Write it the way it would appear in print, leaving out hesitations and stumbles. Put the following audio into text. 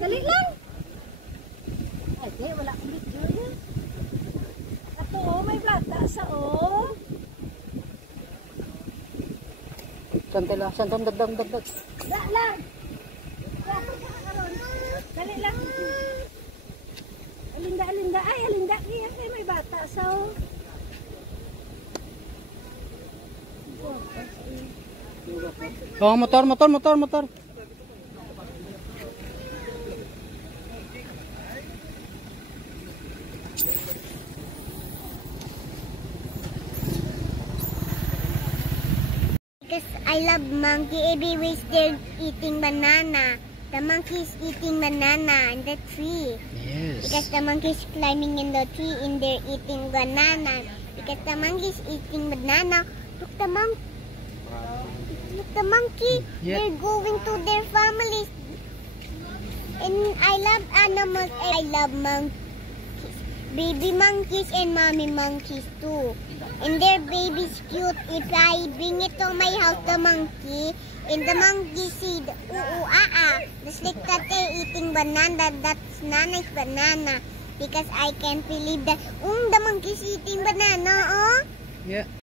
Dali lang. Ay, wala akong video yun. Ito, may bata sa o. Santila, santam dagdag. Dali lang. Dali lang. Alinda. Ay, alinda. Ay, may bata sa o. Oh, motor. Because I love monkey. Everywhere they're eating banana. The monkey is eating banana in the tree. Yes. Because the monkey is climbing in the tree and they're eating banana. Because the monkey is eating banana. Look the monkey. Yep. They're going to their families. And I love animals. I love monkeys. Baby monkeys and mommy monkeys too. And their baby's cute. If I bring it to my house, the monkey, and the monkey see the just like that they're eating banana. That's Nana's banana. Because I can't believe that the monkey's eating banana, oh. Yeah.